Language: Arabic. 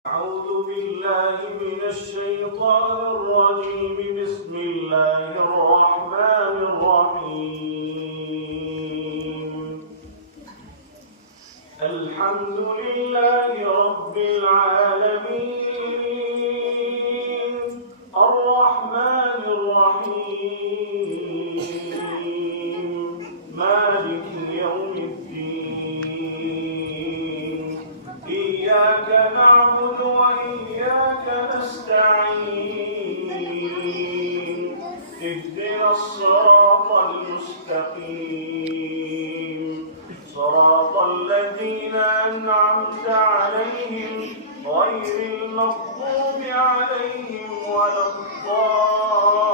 أعوذ بالله من الشيطان الرجيم. بسم الله الرحمن الرحيم. الحمد لله رب العالمين الرحمن الرحيم مالك يوم الدين. إياك نعبد وإياك نستعين. اهدنا الصراط المستقيم صراط الذين أنعمت عليهم غير المغضوب عليهم ولا الضالين.